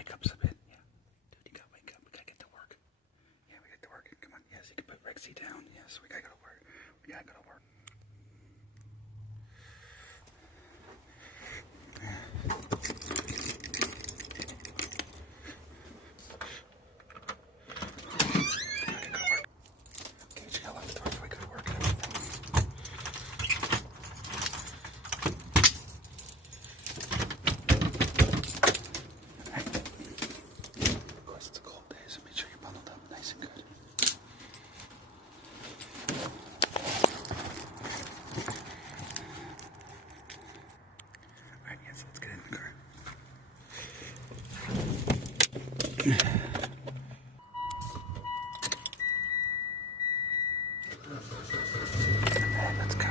wake up a bit. Yeah. Dude, you gotta wake up. We gotta get to work. Yeah, we got to work. Come on. Yes, you can put Rexy down. Yes, we gotta go to work. We gotta go to work. Alright, let's go.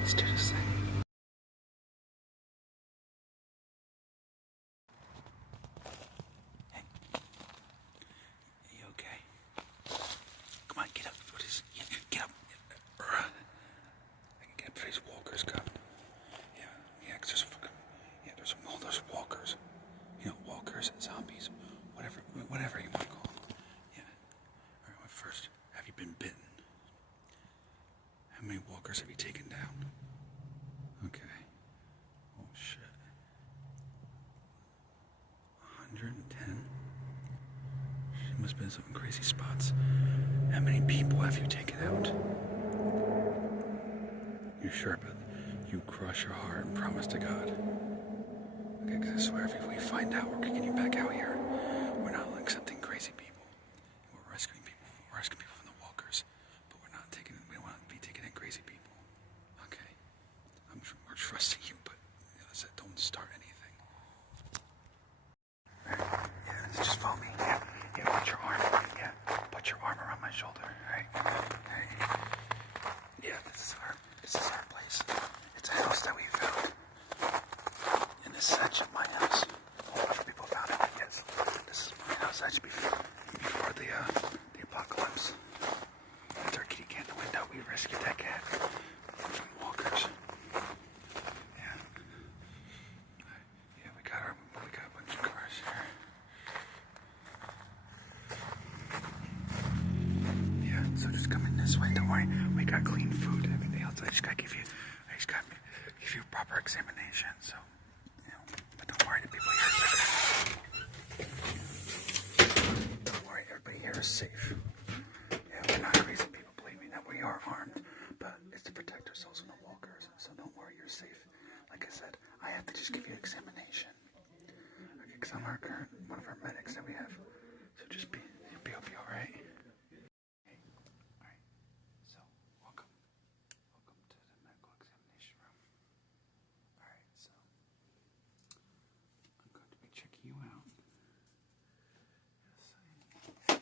Let's do this thing. Hey. Are you okay? Come on, get up. Yeah, get up. I can get up for these walkers coming. Yeah, 'cause there's all those walkers. You know, walkers, zombies, whatever you want to call them. Yeah. Alright, well, first, have you been bitten? How many walkers have you taken down? Okay. Oh, shit. 110? She must have been in some crazy spots. How many people have you taken out? You sure about that? You cross your heart and promise to God. Okay, because I swear if we find out, we're kicking you back out here. We're not accepting crazy people. We're rescuing people. We're rescuing people from the walkers. But we don't want to be taking in crazy people. Okay? We're trusting you, but don't start anything. Right. Yeah, just follow me. Yeah, put your arm. Yeah, put your arm around my shoulder. Right. Yeah, this is our place. It's a house that we found. And this is actually my house. Other people found it. Yes, this is my house actually before the apocalypse. With our kitty cat in the window, we rescued that cat from walkers. Yeah, we got a bunch of cars here. Yeah, so just come in this way. Don't worry, we got clean food. Everything else, I just gotta give you a proper examination. So, but don't worry, the people here are safe. Don't worry, everybody here is safe. Yeah, we're not crazy people, believe me. That we are armed, but it's to protect ourselves from the walkers. So don't worry, you're safe. Like I said, I have to just give you an examination. Okay, because I'm one of our medics that we have. So just hope you're alright. Alright, so welcome to the medical examination room. Alright, so I'm going to be checking you out. The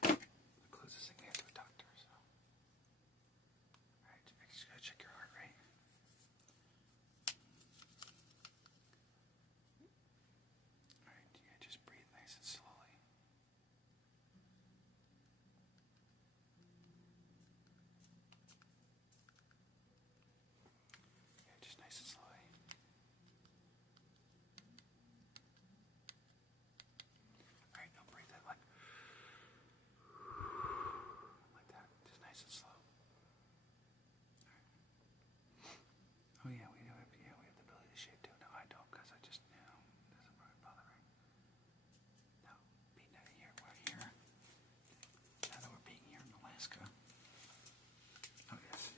closest thing we have to a doctor, so. Alright, I just gotta check your heart rate. Alright, yeah, just breathe nice and slowly. Yeah, just nice and slowly. Alright, now breathe that like that, just nice and slow. Oh yeah, we have the ability to shave too. No, I don't, because I just knew. It doesn't really bother me. No, being out of here, we're here. Now that we're being here in Alaska. Oh yes.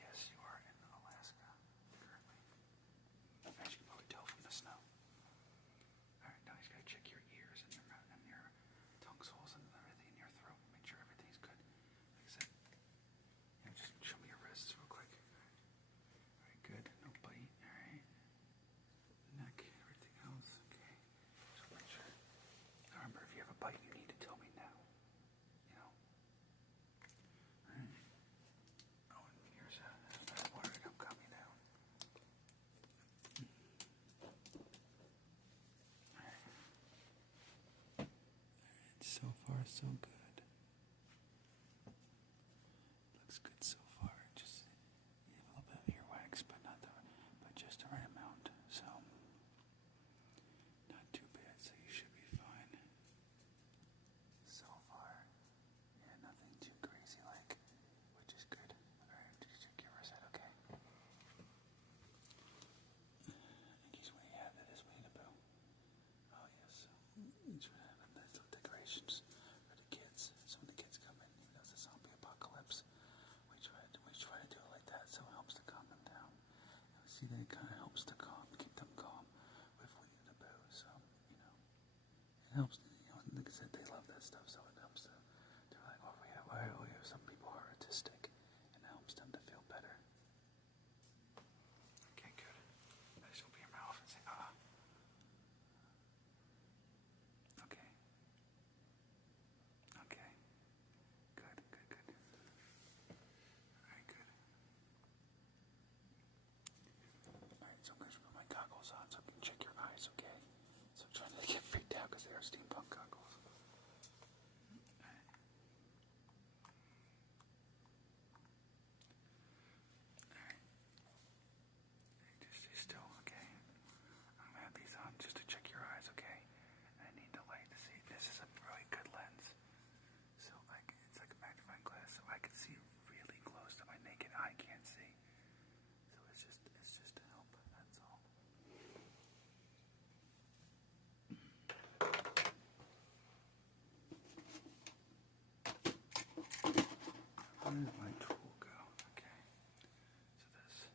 Yes, you are in Alaska currently. As you can probably tell from the snow. Alright, now you gotta check your ears and your mouth and your tongue holes and everything in your throat. Make sure everything's good. Like I said, just show me your wrists real quick. Alright, good. No bite. Alright. Neck, everything else. Okay. Just make sure. Now remember, if you have a bite, you need to tell me now. You know? Alright. Oh, and here's that water to come calm me down. Alright. So far, so good. Looks good so far. Just you have a little bit of earwax, but just the right amount. So not too bad. So you see that it kind of helps to keep them calm with Winnie the Pooh. So, you know, it helps, you know, like I said, they love that stuff, so it helps to, they're like, oh, we have some people who are autistic, and it helps them to feel better. Okay, good. Now just open your mouth and say, ah. Okay. Okay. Good, good, good. Alright, good. Alright, so I'm going to put my goggles on so I can check your eyes, okay? So I'm trying to get freaked out because they are steampunk goggles. Just stay still, okay? I'm gonna have these on just to check your eyes, okay? And I need the light to see. This is a really good lens. So like it's like a magnifying glass, so I can see really close that my naked eye can't see. So it's just to help, that's all. Where did my tool go? Okay. So this is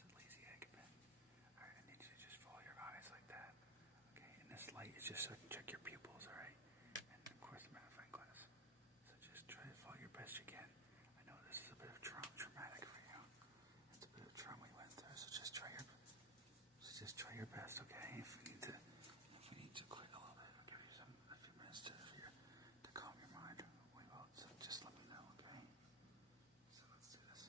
a lazy egg pen. Alright, I need you to just follow your eyes like that. Okay, and this light is just so I can check your pupils, alright? And of course the magnifying glass. So just try to follow your best you can. I know this is a bit of traumatic for you. It's a bit of trauma you went through, so just try your best, okay? If we need to quit a little bit, I'll give you a few minutes to calm your mind. We will, so just let me know, okay? So let's do this.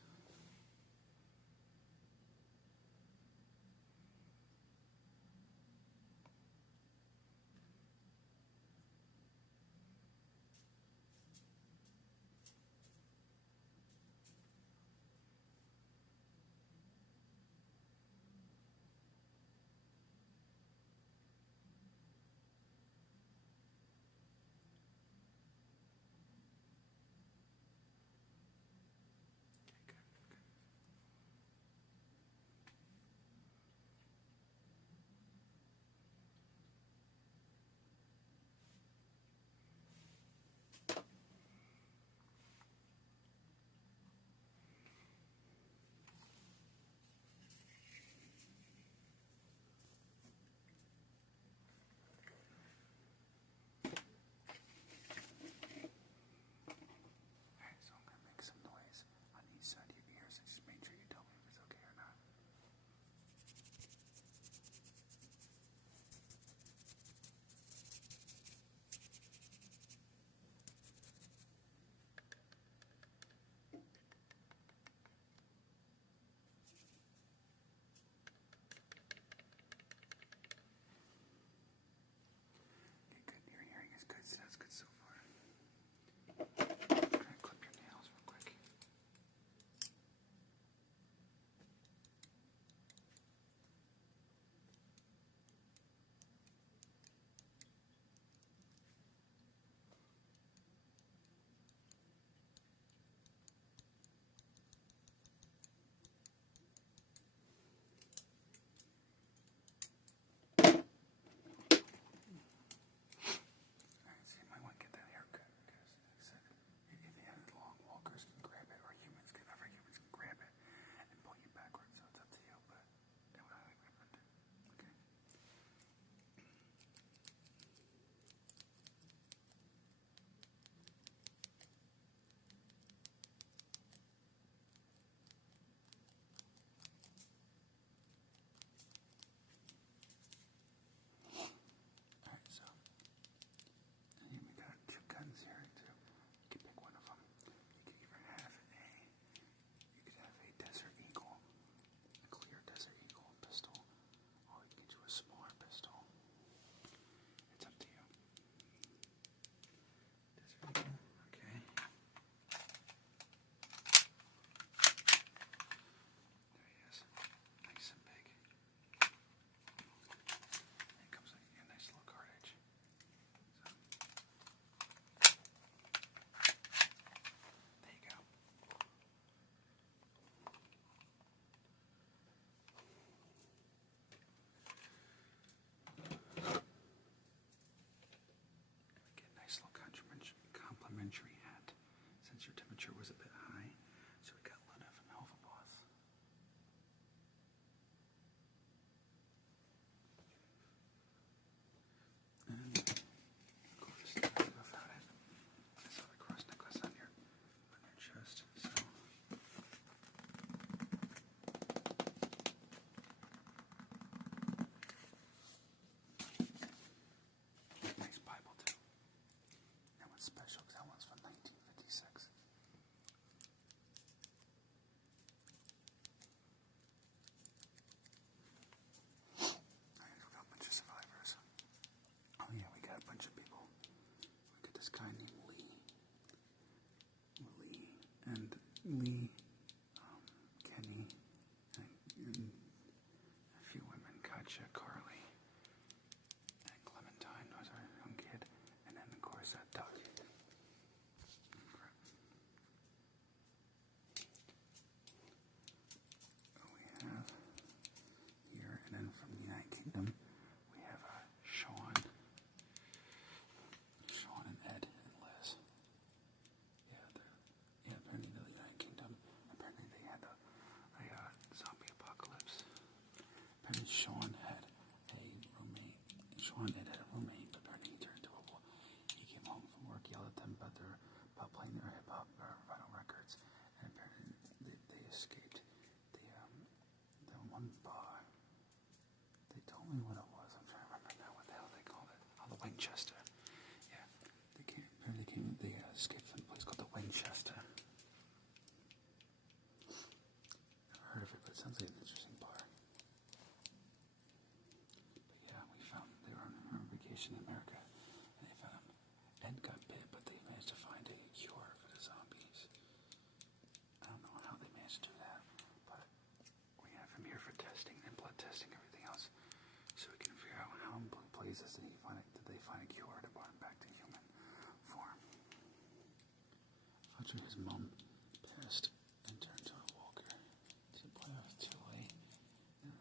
Lee, Kenny, and a few women, Katja, Carly, and Clementine was our young kid, and then of course Doug. We have here, and then from the United Kingdom, we have Shaun and Ed and Liz. Yeah, apparently the United Kingdom, apparently they had a zombie apocalypse. Apparently Shaun had a roommate. Shaun Ed had a roommate, but apparently he turned into a wolf. He came home from work, yelled at them about playing their hip hop vinyl records, and apparently they escaped the one bar. They told me what it was. I'm trying to remember now what the hell they called it. Oh, the Winchester. Yeah, they escaped from a place called the Winchester. Never heard of it, but it sounds like an interesting bar. But yeah, they were on vacation in America, and they found him. Ed got bit, but they managed to find a cure for the zombies. I don't know how they managed to do that, but we have him here for testing and blood testing, everything else, so we can figure out how in blue places did they find a cure that brought him back to human form. Unfortunately, his mom passed and turned to a walker. She probably was too late. Yeah.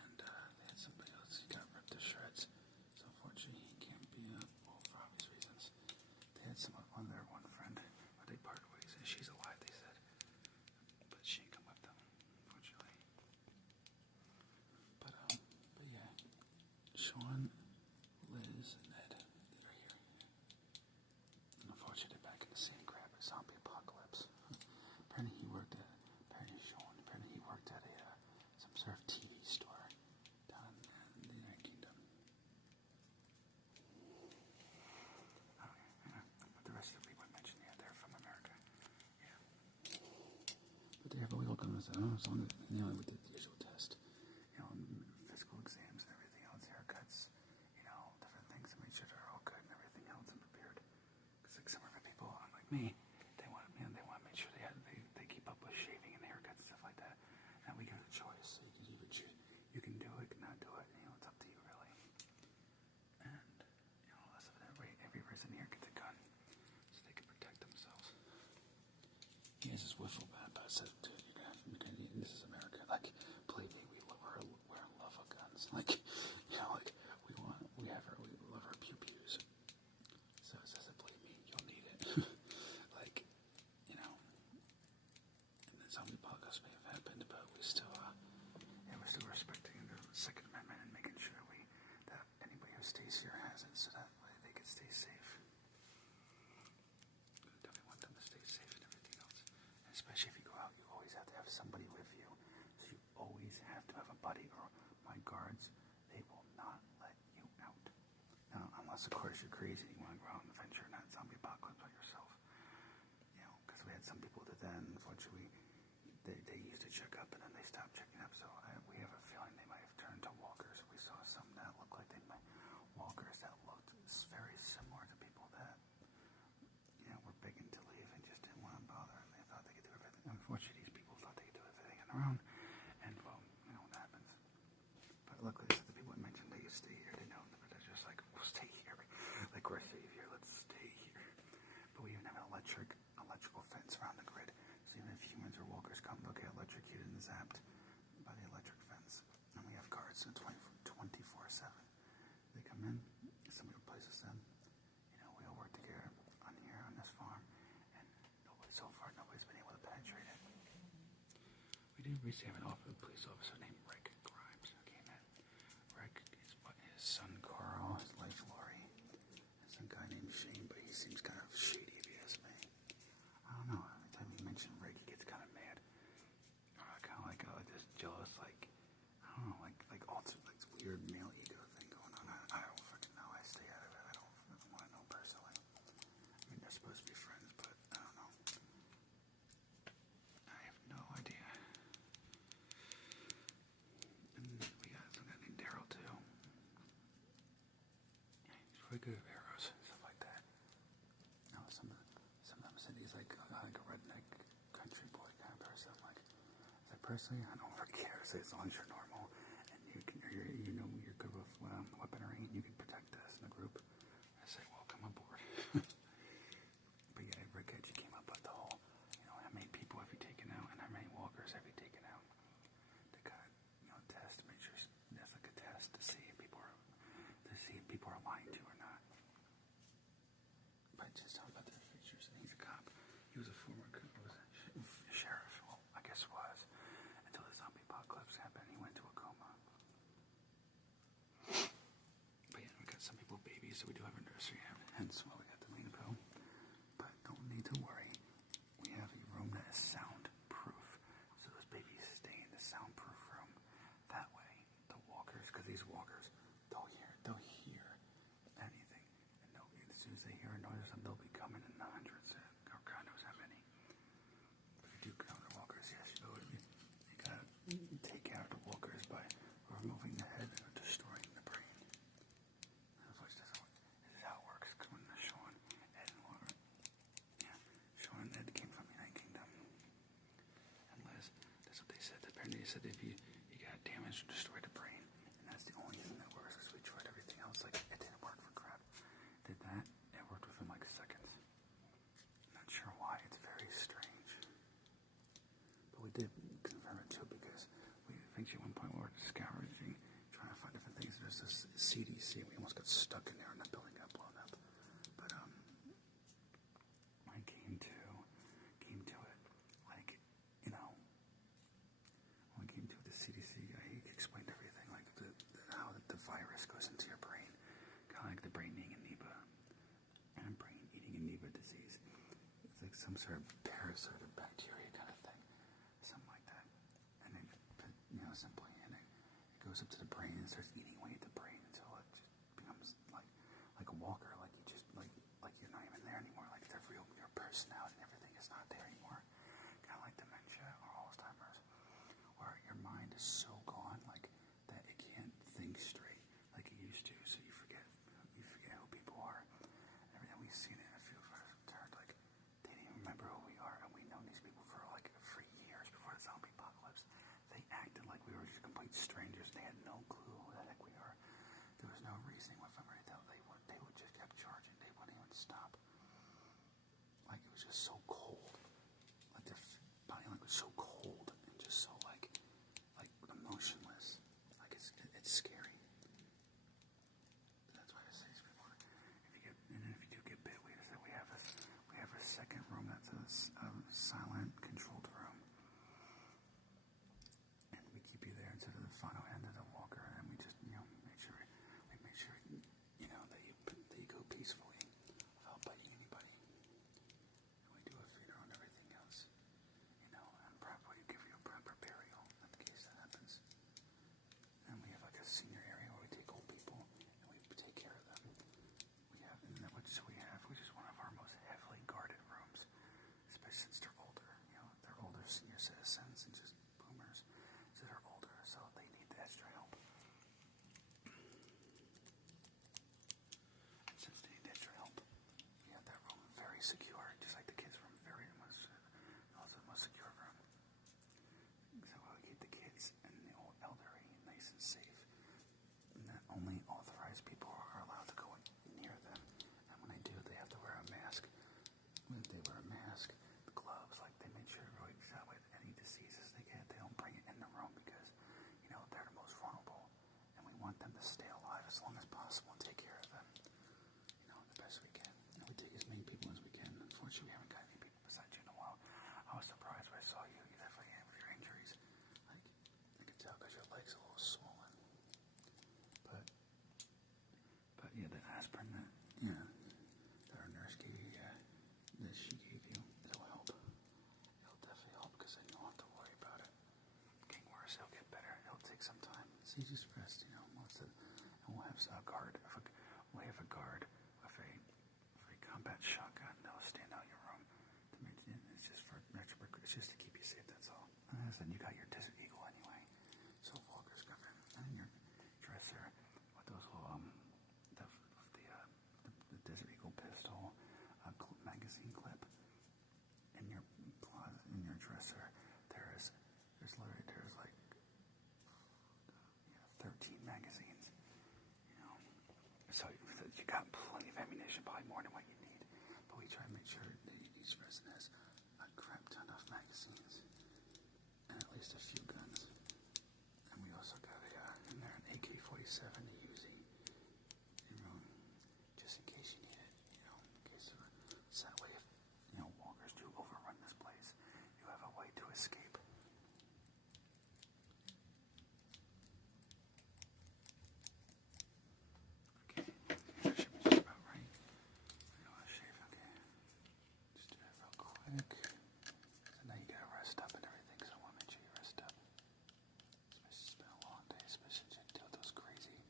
And they had somebody else who got ripped to shreds. So unfortunately, he can't be for obvious reasons. They had one friend, but they parted ways, and she's alive, they said. But she ain't come with them, unfortunately. But yeah, Shaun, Liz, and Ed, they're here. And unfortunately, they're back in the same crap as zombie apocalypse. Apparently he worked at some sort of TV store down in the United Kingdom. Okay, yeah. But the rest of the people I mentioned, yeah, they're from America. Yeah. But they have illegal guns, as long as, we did the usual test. Physical exams and everything else, haircuts, different things to make sure they're all good and everything else and prepared. Because like some of the people like me, they want to make sure they keep up with shaving and haircuts and stuff like that. And we give it a choice, so you can either choose. You can do it, not do it. It's up to you really. And every person here gets a gun, so they can protect themselves. He has his wiffle bat, but I said, dude, you're gonna need. This is America. Like, believe me, we're in love with guns. Like, we love our pew-pews. So it says, believe me, you'll need it. And the zombie apocalypse may have happened, but we're still respecting the Second Amendment and making sure that anybody who stays here has it, so that way they can stay safe. We definitely want them to stay safe and everything else. And especially if you go out, you always have to have somebody with you. So you always have to have a buddy, or my guards, they will not let you out. Now, unless of course you're crazy and you want to go out and venture in that zombie apocalypse by yourself. Because we had some people that then, unfortunately, they used to check up and then they stopped checking up. So we have a feeling they might have turned to walkers. We saw some that looked like walkers that looked very similar to people that, were begging to leave and just didn't want to bother. And they thought they could do everything. Unfortunately, these people thought they could do everything on their own. And, well, what happens. But luckily, so the people I mentioned, they stay here. They know them, but they're just like, we'll stay here. Like, we're safe here. Let's stay here. But we even have an electrical fence around the grid. So even if humans or walkers come, they'll get electrocuted and zapped by the electric fence. And we have guards 24/7. They come in, somebody replaces them. We all work together on this farm. And so far, nobody's been able to penetrate it. We did recently have a police officer named Rick Grimes who came in. Rick is his son Carl, his wife Lori, and some guy named Shane, but he seems kind of shady if you ask me. I don't know. Every time you mention Rick, he gets kind of mad, or kind of like just jealous, like I don't know, like this weird male ego thing going on. I don't fucking know. I stay out of it. I don't want to know personally. I mean, they're supposed to be friends, but I don't know. I have no idea. And we got some guy named Daryl too. Yeah, he's really good with arrows and stuff like that. personally, I don't really care. So as long as you're normal and you're good with weaponry, you can protect us in a group. I say, welcome aboard. But yeah, Rick Edge came up with the whole, how many people have you taken out and how many walkers have you taken out? To kind of, test, make sure that's like a test to see if people are lying to or not. But just talk about their features. And he's a cop. He was a former sheriff. Well, I guess was until the zombie apocalypse happened. He went to a coma. But yeah, we got some people babies, so we do have a nursery. Hence why we got the main pill. But don't need to worry. We have a room that is soundproof, so those babies stay in the soundproof room. That way, the walkers, because these walkers, they'll hear anything, and as soon as they hear a noise, they'll be coming in the hundreds, or God knows how many. But if you do counter walkers, yes, you gotta take out the walkers by removing the head or destroying the brain. This is how it works. When Shaun, Ed, and Laura, Shaun and Ed came from the United Kingdom, and Liz, that's what they said. Apparently, they said if you got damaged or destroyed the brain, and that's the only thing that works, because we tried everything else. Like, it didn't work for crap. Did that? It worked within like seconds. Not sure why. It's very strange. But we did confirm it too, because we think at one point we were scavenging, trying to find different things. There's this CDC. We almost got stuck in there, and the building got blown up. But I came to it, like, when we came to the CDC guy, he explained everything, like how the virus goes into your brain, kind of like the brain-eating amoeba, and brain-eating amoeba disease. It's like some sort of parasite or bacteria kind of thing, something like that. And then, simply, and it goes up to the brain and starts eating away at the brain until it just becomes like a walker, like you're not even there anymore, like your personality and everything is not there anymore. Kind of like dementia or Alzheimer's, where your mind is so gone, like that it can't think straight like it used to. So you forget who people are. And we've seen it in a few of our turns, like they didn't even remember who we are, and we know these people for years before the zombie apocalypse. They acted like we were just complete strangers. They had no clue who the heck we are. There was no reasoning with them or anything. They would just kept charging. They wouldn't even stop. Like, it was just so cold. Like their body language was so cold and just so like emotionless. Like it's scary. That's why I say to people, if you do get bit, we have a second room that's a silent, controlled room, and we keep you there until the final end of the walker, and we just make sure that you go peacefully without biting anybody. And we do a funeral and everything else, and probably give you a proper burial in case that happens. And we have like a senior area where we take old people and we take care of them. Which is one of our most heavily guarded rooms, especially since they're older. They're older senior citizens and just boomers, so they're older, so they need the extra help. And since they need extra help, we have that room very secure, just like the kids' room, also the most secure room. So we'll keep the kids and the old elderly nice and safe. And that only authorized people are allowed to go near them. And when they do, they have to wear a mask. When they wear a mask, gloves, like they make sure with any diseases they get, they don't bring it in the room because, they're the most vulnerable. And we want them to stay alive as long as possible and take care of them, the best we can. And we take as many people as we can. Unfortunately, we haven't got any people besides you in a while. I was surprised when I saw you. You definitely have your injuries. Like, I could tell because your leg's a little swollen. But yeah, the aspirin that our nurse gave you, that she gave you, it'll help. It'll definitely help because then you don't have to worry about it getting worse. It'll get better. It'll take some time. It's easy to rest, and we'll have a guard. We have a guard with a combat shotgun that'll stand out in your room. It's just to keep you safe. That's all. And then you got your Desert Eagle anyway, so walkers covered, and your dresser with those little the Desert Eagle pistol, magazine clip. In your closet, in your dresser, there's actually probably more than what you need. But we try to make sure that each person has a crap ton of magazines and at least a few guns. And we also got in there an AK-47 to use just in case you need it, in case of so that way if, walkers do overrun this place, you have a way to escape. Okay, that should be just about right. I don't want to shave, okay. Just do that real quick. So now you gotta rest up and everything, so I want to make sure you rest up. It's been a long day, especially to deal with those crazy,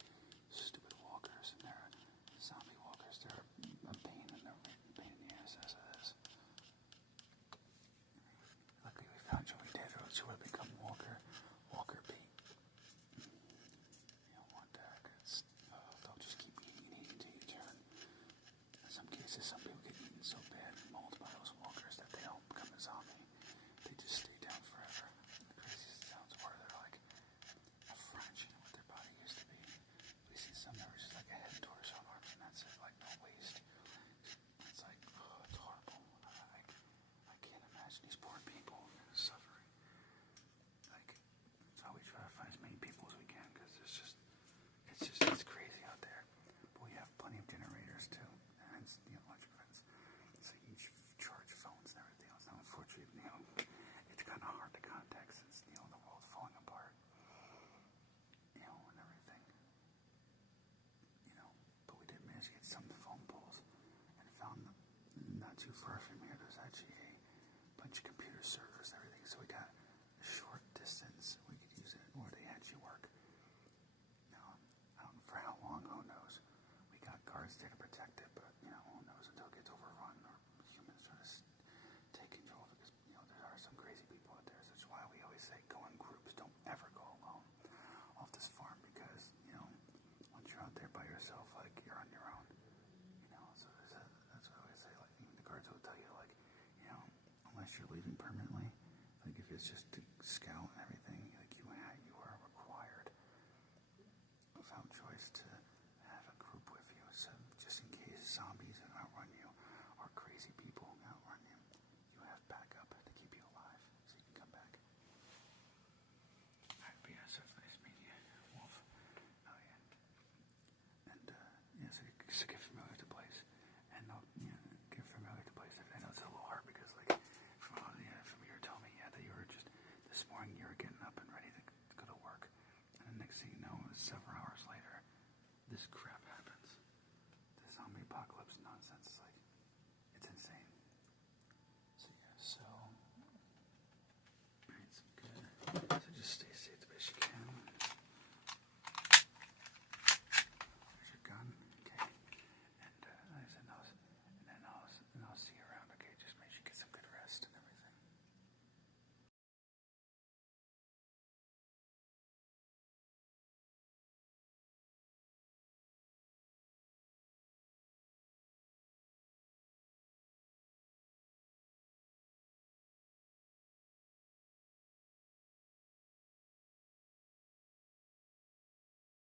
stupid walkers, and they're zombie walkers. They're a pain in the ass as it is. Luckily we found Joey Deadroads who have become Walker bait. You don't want that, because they'll just keep eating until you turn. In some cases, some people get eaten so bad and mauled by those walkers that they don't become a zombie. They just stay down forever. The craziest sounds were they're like a fraction of what their body used to be. We see some that were just like a head, torso, and arms, and that's it, like no waist. It's like, it's horrible. I can't imagine these poor people suffering. Like, so we try to find as many people as we can, because it's crazy out there. But we have plenty of generators too, and it's, electric fence. So you can charge phones and everything else. Now, unfortunately, it's kind of hard to contact since, the world's falling apart. And everything. But we did manage to get some phone poles and found not too far from here there's actually a bunch of computer servers and everything, so we got a short distance we could use it where they actually work. Now, for how long, who knows? We got guards there to protect it, but who knows until it gets overrun or humans try to take control of it, because there are some crazy people out there. So that's why we always say go in groups, don't ever go alone off this farm, because once you're out there by yourself, like, you're on your own. So that's what I always say. Like, even the guards will tell you, like, unless you're leaving permanently, like if it's just to scout and everything, like you are required, without choice, to have a group with you. So just in case zombies outrun you or crazy people outrun you, you have backup to keep you alive, so you can come back. Alright, but yeah, so it's nice meeting you, Wolf. Oh yeah. And so get familiar with the place, and get familiar with the place. I know it's a little hard because, like, from you telling me, that you were just this morning you were getting up and ready to go to work, and the next thing you know, several hours later, this crap happens. The zombie apocalypse nonsense is like, it's insane. So yeah, it's good. So just stay safe the best you can.